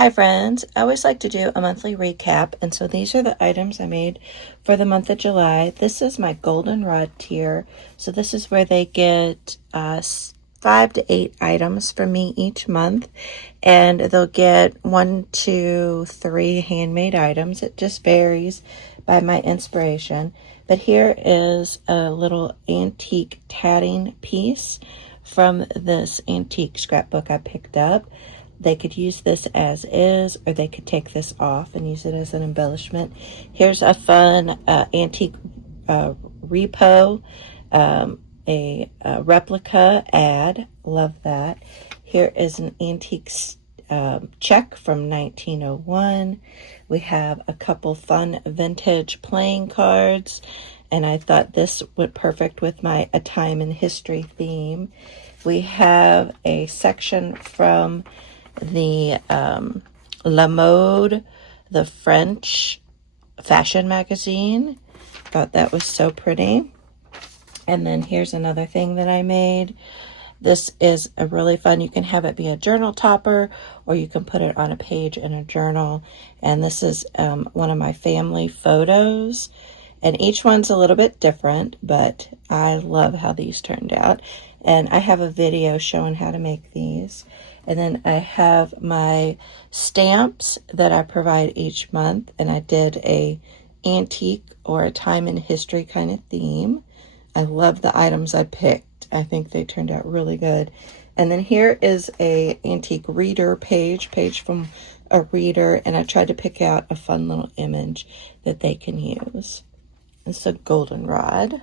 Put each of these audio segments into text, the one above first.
Hi friends, I always like to do a monthly recap, and so these are the items I made for the month of July. This is my goldenrod tier, so this is where they get 5 to 8 items from me each month, and they'll get 1 to 3 handmade items. It just varies by my inspiration, but here is a little antique tatting piece from this antique scrapbook I picked up. They could use this as is, or they could take this off and use it as an embellishment. Here's a fun antique repo, a replica ad. Love that. Here is an antique check from 1901. We have a couple fun vintage playing cards, and I thought this went perfect with my A Time in History theme. We have a section from the La Mode, the French fashion magazine. Thought that was so pretty. And then here's another thing that I made. This is a really fun, you can have it be a journal topper, or you can put it on a page in a journal. And this is one of my family photos. And each one's a little bit different, but I love how these turned out. And I have a video showing how to make these. And then I have my stamps that I provide each month. And I did a antique or a time in history kind of theme. I love the items I picked. I think they turned out really good. And then here is a antique reader page from a reader. And I tried to pick out a fun little image that they can use. It's a goldenrod.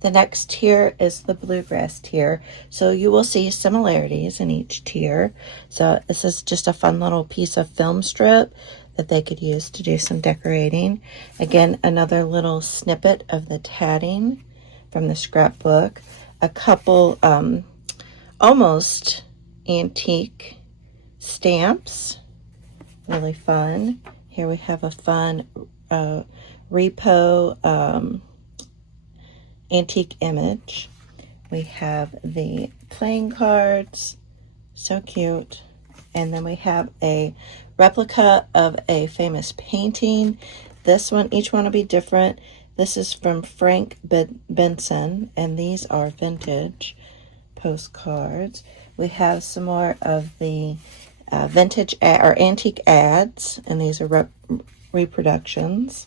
The next tier is the Bluegrass tier. So you will see similarities in each tier. So this is just a fun little piece of film strip that they could use to do some decorating. Again, another little snippet of the tatting from the scrapbook. A couple almost antique stamps. Really fun. Here we have a fun repo antique image. We have the playing cards, so cute. And then we have a replica of a famous painting. This one, each one will be different. This is from Frank Benson, and these are vintage postcards. We have some more of the vintage or antique ads, and these are reproductions.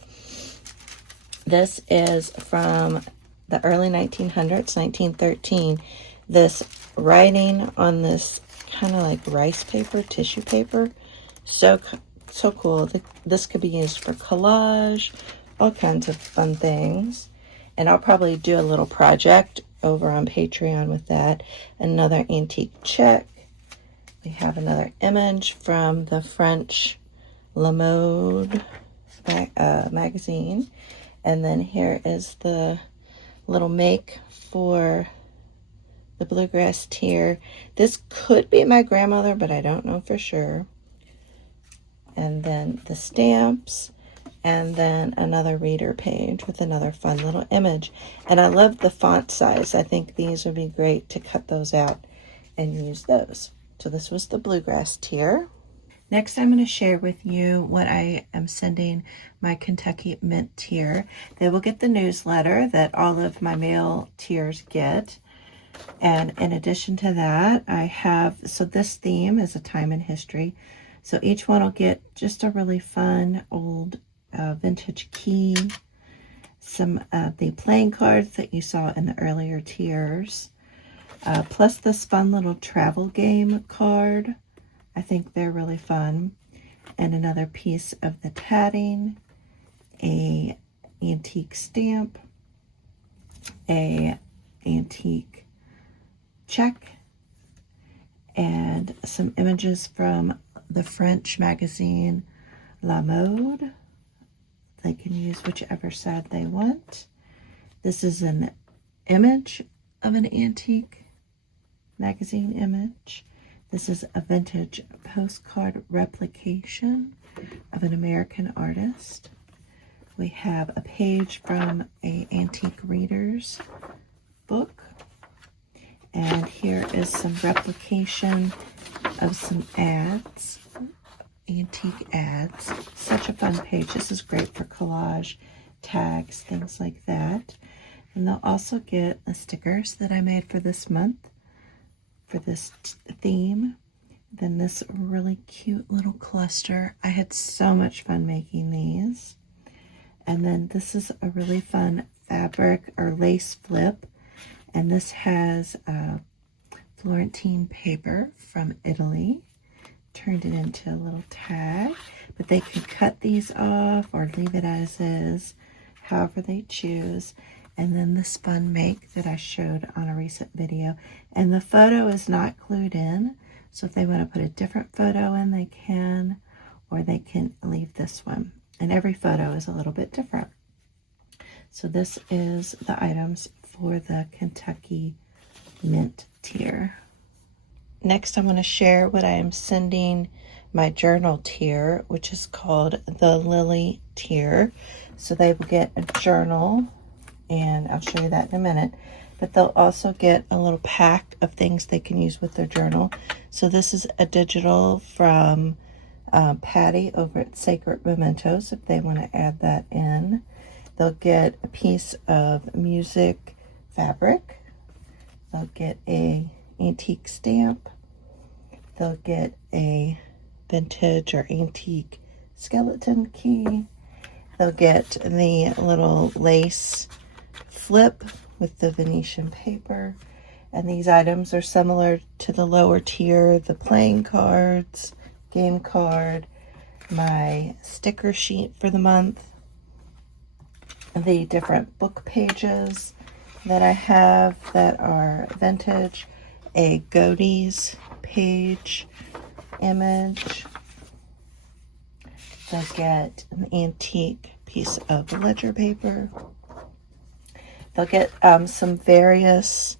This is from the early 1900s, 1913. This writing on this kind of like rice paper, tissue paper. So cool. This could be used for collage, all kinds of fun things. And I'll probably do a little project over on Patreon with that. Another antique check. We have another image from the French La Mode magazine. And then here is the little make for the Bluegrass tier. This could be my grandmother, but I don't know for sure. And then the stamps, and then another reader page with another fun little image. And I love the font size. I think these would be great to cut those out and use those. So this was the Bluegrass tier. Next, I'm going to share with you what I am sending my Kentucky Mint tier. They will get the newsletter that all of my mail tiers get. And in addition to that, I have, so this theme is a time in history. So each one will get just a really fun old vintage key, some of the playing cards that you saw in the earlier tiers, plus this fun little travel game card. I think they're really fun. And another piece of the tatting, a antique stamp, a antique check, and some images from the French magazine La Mode. They can use whichever side they want. This is an image of an antique magazine image. This is a vintage postcard replication of an American artist. We have a page from an antique reader's book. And here is some replication of some ads antique ads. Such a fun page. This is great for collage, tags, things like that. And they'll also get the stickers that I made for this month, for this theme. Then this really cute little cluster. I had so much fun making these. And then this is a really fun fabric or lace flip. And this has Florentine paper from Italy. Turned it into a little tag. But they can cut these off or leave it as is, however they choose. And then this fun make that I showed on a recent video. And the photo is not glued in. So if they want to put a different photo in, they can. Or they can leave this one. And every photo is a little bit different. So this is the items for the Kentucky Mint tier. Next, I'm going to share what I am sending my journal tier, which is called the Lily tier. So they will get a journal, and I'll show you that in a minute. But they'll also get a little pack of things they can use with their journal. So this is a digital from Patty over at Sacred Mementos, if they want to add that in. They'll get a piece of music fabric. They'll get a antique stamp. They'll get a vintage or antique skeleton key. They'll get the little lace flip with the Venetian paper. And these items are similar to the lower tier, the playing cards, game card, my sticker sheet for the month, the different book pages that I have that are vintage, a Godey's page image. They'll get an antique piece of ledger paper. They'll get some various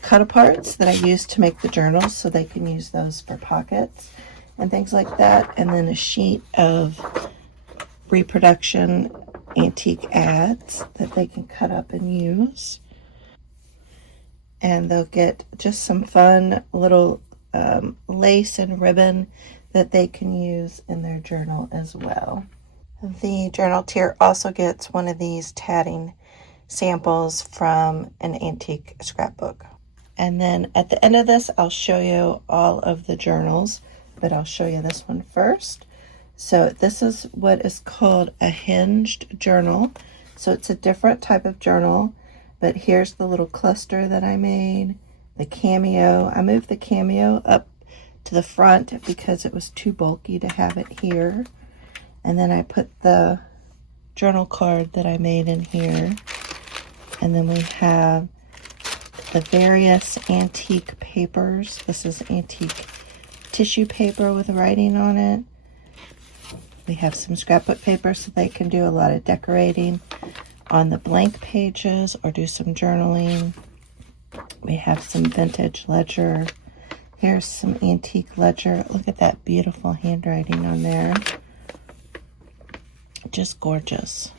cut-aparts that I use to make the journals, so they can use those for pockets and things like that. And then a sheet of reproduction antique ads that they can cut up and use. And they'll get just some fun little lace and ribbon that they can use in their journal as well. The journal tier also gets one of these tatting samples from an antique scrapbook. And then at the end of this, I'll show you all of the journals, but I'll show you this one first. So this is what is called a hinged journal. So it's a different type of journal, but here's the little cluster that I made, the cameo. I moved the cameo up to the front because it was too bulky to have it here. And then I put the journal card that I made in here. And then we have the various antique papers. This is antique tissue paper with writing on it. We have some scrapbook paper so they can do a lot of decorating on the blank pages or do some journaling. We have some vintage ledger. Here's some antique ledger. Look at that beautiful handwriting on there. Just gorgeous.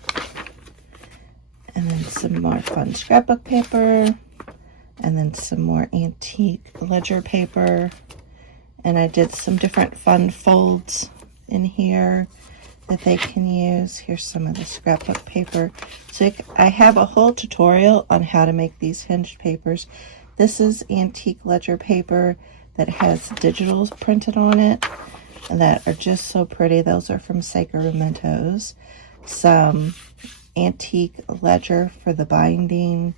And then some more fun scrapbook paper. And then some more antique ledger paper. And I did some different fun folds in here that they can use. Here's some of the scrapbook paper. So I have a whole tutorial on how to make these hinged papers. This is antique ledger paper that has digitals printed on it and that are just so pretty. Those are from Sacred Mementos. Some antique ledger for the binding,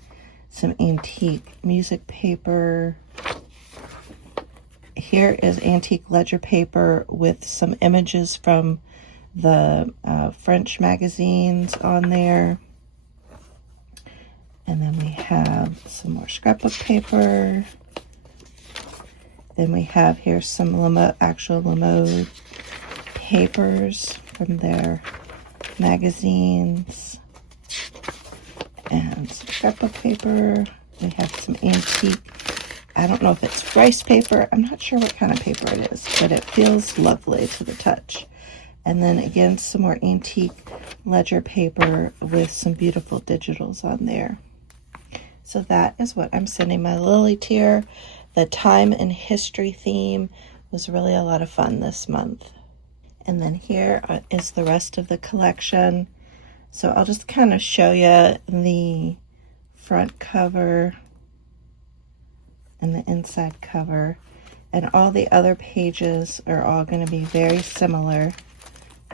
some antique music paper. Here is antique ledger paper with some images from the French magazines on there. And then we have some more scrapbook paper. Then we have here some actual Limoges papers from their magazines. And some scrapbook paper. We have some antique, I don't know if it's rice paper. I'm not sure what kind of paper it is, but it feels lovely to the touch. And then again, some more antique ledger paper with some beautiful digitals on there. So that is what I'm sending my Lily tier. The time and history theme was really a lot of fun this month. And then here is the rest of the collection. So I'll just kind of show you the front cover and the inside cover. And all the other pages are all going to be very similar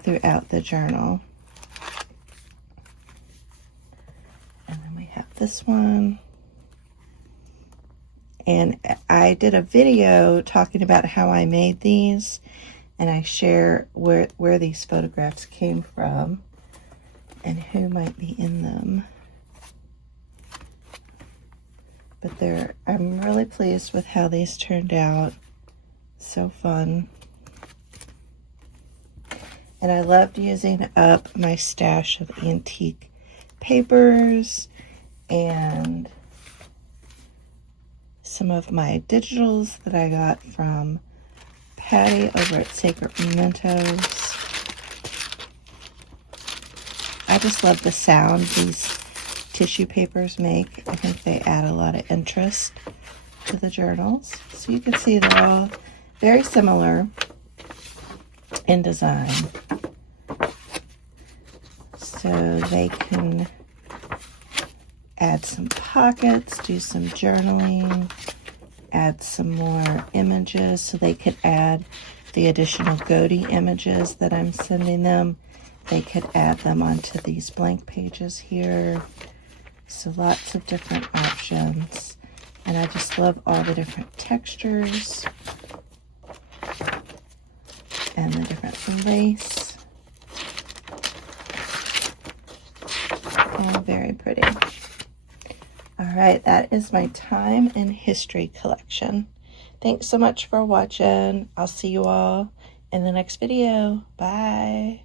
throughout the journal. And then we have this one. And I did a video talking about how I made these, and I share where these photographs came from and who might be in them. But I'm really pleased with how these turned out. So fun. And I loved using up my stash of antique papers and some of my digitals that I got from Patty over at Sacred Mementos. I just love the sound these tissue papers make. I think they add a lot of interest to the journals. So you can see they're all very similar in design. So they can add some pockets, do some journaling, add some more images, so they could add the additional Godey images that I'm sending them. They could add them onto these blank pages here. So lots of different options. And I just love all the different textures and the different lace. All very pretty. All right, that is my time and history collection. Thanks so much for watching. I'll see you all in the next video. Bye.